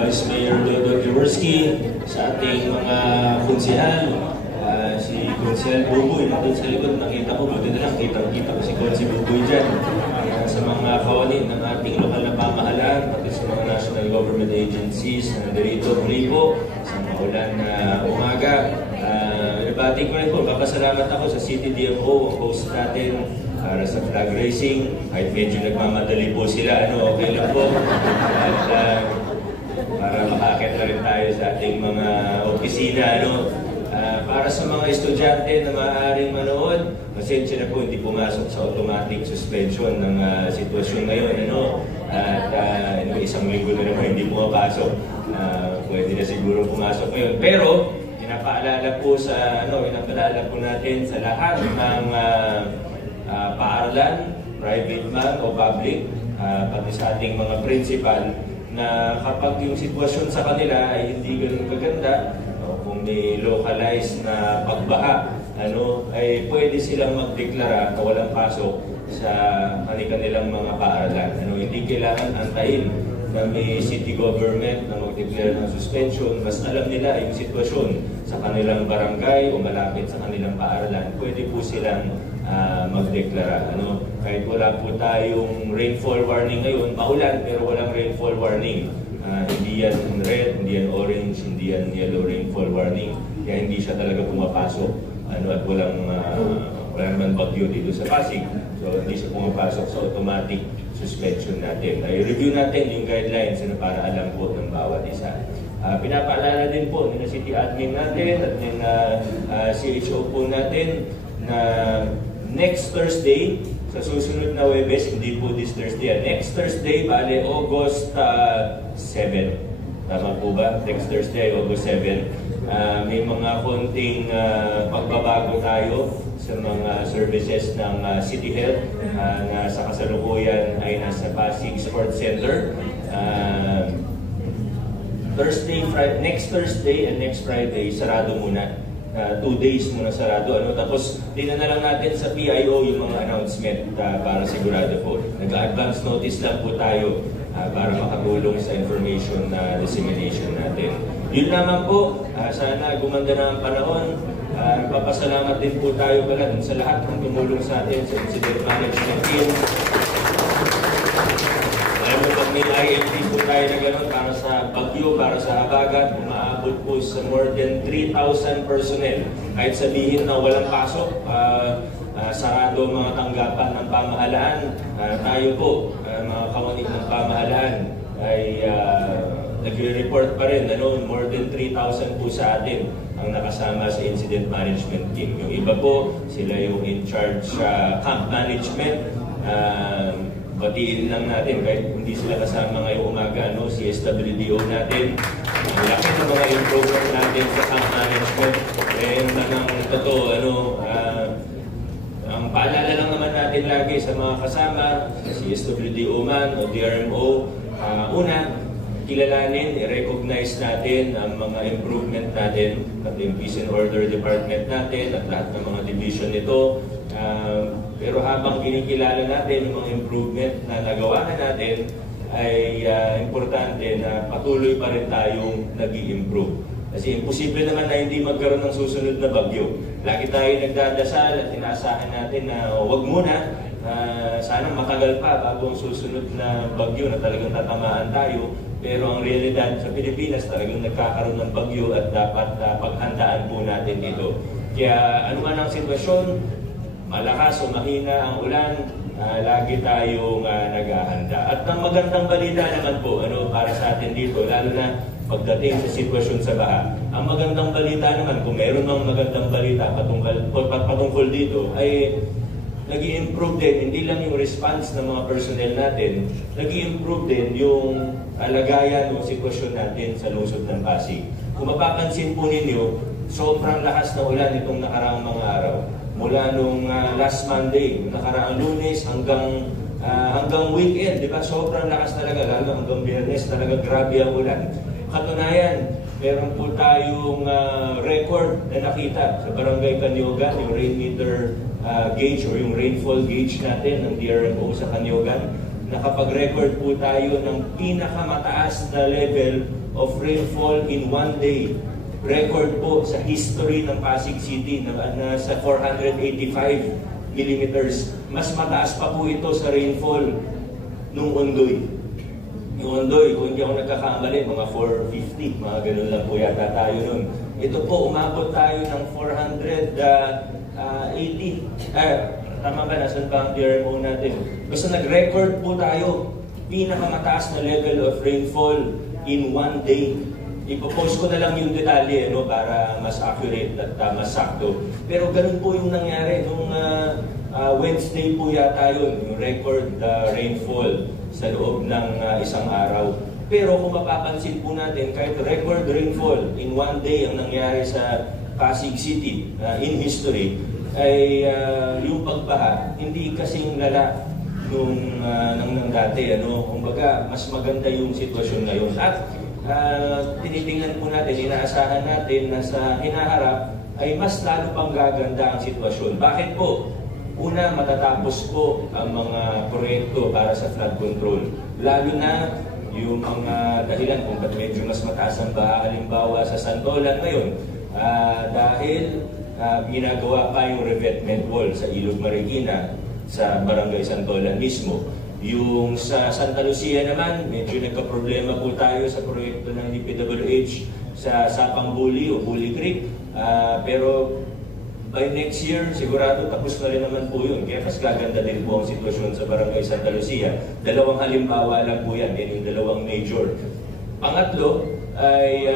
Vice Mayor Dodon Jaworski, sa ating mga konsehal, si Konsehal Buboy, nandun sa likod, nakita ko, buti na lang, kita ko si Konsehal Buboy dyan. Sa mga kawani ng ating lokal na pamahalaan, pati sa mga national government agencies na narito muli po sa maulan na umaga. Nabati ko rin po, kapasalamat ako sa City DFO, ang host natin para sa flag racing. Kahit medyo nagmamadali po sila, okay lang po. At para makakit na rin tayo sa ating mga opisina, para sa mga estudyante na maaaring manood, pasensya na po, hindi pumasok sa automatic suspension ng sitwasyon ngayon. At isang linggo na naman hindi pumapasok. Pwede na siguro pumasok ngayon. Pero, pinapaalala po po natin sa lahat ng paaralan, private man o public, pati sa ating mga principal, na kapag yung sitwasyon sa kanila ay hindi ganun kaganda, kung may localized na pagbaha, ay pwede silang magdeklara na walang pasok sa kanilang mga paaralan. Hindi kailangan antayin na may city government na mag-declare ng suspension. Mas alam nila yung sitwasyon sa kanilang barangay o malapit sa kanilang paaralan. Pwede po silang magdeklara. Kahit wala po tayong rainfall warning ngayon, maulan pero walang rainfall warning. Hindi yan red, hindi yan orange, hindi yan yellow rainfall warning. Kaya hindi siya talaga pumapasok. At wala naman bagyo dito sa Pasig. So hindi siya pumapasok sa automatic suspension natin. I-review natin yung guidelines para alam po ng bawat isa. Pinapaalala din po ng City Admin natin at ng CHO po natin na next Thursday, sa susunod na Webes, hindi po this Thursday, next Thursday, bale August 7. Tama po ba? Next Thursday, August 7. May mga konting pagbabago tayo sa mga services ng City Health na sa kasalukuyan ay nasa Pasig Sports Center. Next Thursday and next Friday, sarado muna. 2 days muna sarado. Tapos, tingnan na lang natin sa PIO yung mga announcement para sigurado po. Nag-advance notice lang po tayo para makatulong sa information na dissemination natin. Yun naman po, sana gumanda na ang panahon. Papasalamat din po tayo pala sa lahat ng tumulong sa atin sa incident management team. Alam mo, pag may IMT po tayo na gano'n para sa bagyo, para sa habagat, umaabot po sa more than 3,000 personnel. Kahit sabihin na walang pasok, sarado mga tanggapan ng pamahalaan, tayo po, mga kawanik ng pamahalaan, ay nagre-report pa rin, more than 3,000 po sa atin ang nakasama sa incident management team. Yung iba po, sila yung in charge sa camp management. Batiin lang natin kahit hindi sila kasama ngayong umaga, si SWDO natin. Ang laki ng mga improvement natin sa camp management. Ang totoo, ang paalala lang naman natin lagi sa mga kasama, si SWDO man o DRMO, una, kilalanin, i-recognize natin ang mga improvement natin at yung Peace and Order Department natin at lahat ng mga division nito. Pero habang kinikilala natin yung mga improvement na nagawa na natin, ay importante na patuloy pa rin tayong nag-i-improve. Kasi imposible naman na hindi magkaroon ng susunod na bagyo. Lagi tayo nagdadasal at inaasahan natin na wag muna, sana matagal pa bago ang susunod na bagyo na talagang tatamaan tayo. Pero ang realidad sa Pilipinas talagang nagkakaroon ng bagyo at dapat paghandaan po natin ito. Kaya ano man ang sitwasyon, malakas o mahina ang ulan, lagi tayong naghahanda. At ang magandang balita naman po para sa atin dito, lalo na pagdating sa sitwasyon sa baha. Ang magandang balita naman, kung meron mang magandang balita patungkol dito, ay nag-i-improve din, hindi lang yung response ng mga personnel natin, nag-i-improve din yung alagayan o sitwasyon natin sa lungsod ng Pasig. Kung mapapansin po ninyo, sobrang lakas na ulan itong nakaraang mga araw. Mula nung last Monday, nakaraang Lunes hanggang weekend, di ba? Sobrang lakas talaga, lalo hanggang Biyernes, talaga grabe ang ulan. Katunayan, meron po tayong record na nakita sa Barangay Kanyogan, yung rain meter gauge or yung rainfall gauge natin ng DRMO sa Kanyogan, nakapag-record po tayo ng pinakamataas na level of rainfall in one day. Record po sa history ng Pasig City na sa 485 millimeters. Mas mataas pa po ito sa rainfall nung Ondoy. Yung Ondoy, kung hindi ako nagkakamali, mga 450, mga ganun lang po yata tayo nun. Ito po, umabot tayo ng 480. Tama ba? Nasaan ba ang DRMO natin? Basta nag-record po tayo, pinakamataas na level of rainfall in one day. Ipopost ko na lang yung detalye para mas accurate at mas sakto. Pero ganun po yung nangyari nung Wednesday po yata yun, yung record rainfall sa loob ng isang araw. Pero kung mapapansin po natin, kahit record rainfall in one day ang nangyari sa Pasig City in history, ay yung pagbaha, hindi kasing lala nung dati. Kumbaga, mas maganda yung sitwasyon ngayon. At tinitingnan po natin, inaasahan natin na sa hinaharap ay mas lalo pang gaganda ang sitwasyon. Bakit po? Una, matatapos po ang mga proyekto para sa flood control. Lalo na yung mga dahilan kung ba't medyo mas mataas ang baha, halimbawa sa Santolan ngayon, dahil ginagawa pa yung revetment wall sa Ilog Marikina sa Barangay Santolan mismo. Yung sa Santa Lucia naman, medyo nagka-problema po tayo sa proyekto ng DPWH sa Sapang Buli o Buli Creek. Pero by next year, sigurado tapos na rin naman po yun. Kaya mas gaganda din po ang sitwasyon sa Barangay Santa Lucia. Dalawang halimbawa lang po yan. Yan yung dalawang major. Pangatlo ay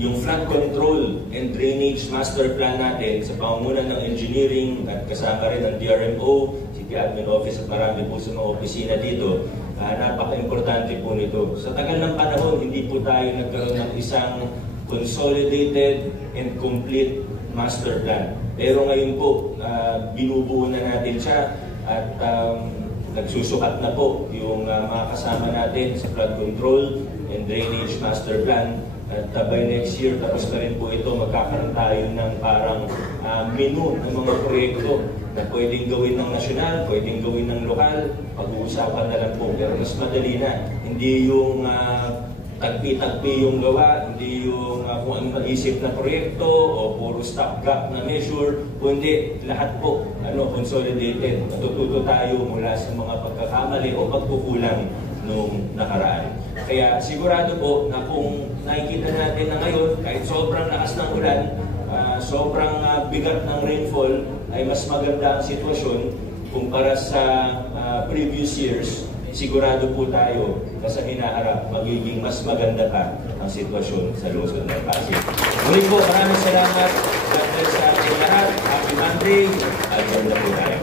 yung flood control and drainage master plan natin sa pangunguna ng engineering at kasama rin ng DRMO, City Admin Office at marami po sa mga opisina dito. Napaka-importante po nito. Sa tagal ng panahon, hindi po tayo nagkaroon ng isang consolidated and complete master plan. Pero ngayon po, binubuo na natin siya at nagsusukat na po yung mga kasama natin sa flood control and drainage master plan. At by next year, tapos na rin po ito, magkakaroon tayo ng parang menu ng mga proyekto na pwedeng gawin ng nasyonal, pwedeng gawin ng lokal, pag-uusapan na lang po. Pero mas madali na. Hindi yung tagpi-tagpi yung gawa, hindi yung kung ano maisip na proyekto o puro stopgap na measure, kundi lahat po consolidated. Natututo tayo mula sa mga pagkakamali o pagkukulang nung nakaraan. Kaya sigurado po na kung nakikita natin na ngayon, kahit sobrang lakas ng ulan, sobrang bigat ng rainfall, ay mas maganda ang sitwasyon kumpara sa previous years. Sigurado po tayo na sa hinaharap magiging mas maganda pa ang sitwasyon sa lungsod ng Pasig. Muli po, maraming salamat. God bless sa ating lahat. Happy Monday. At ganda po tayo.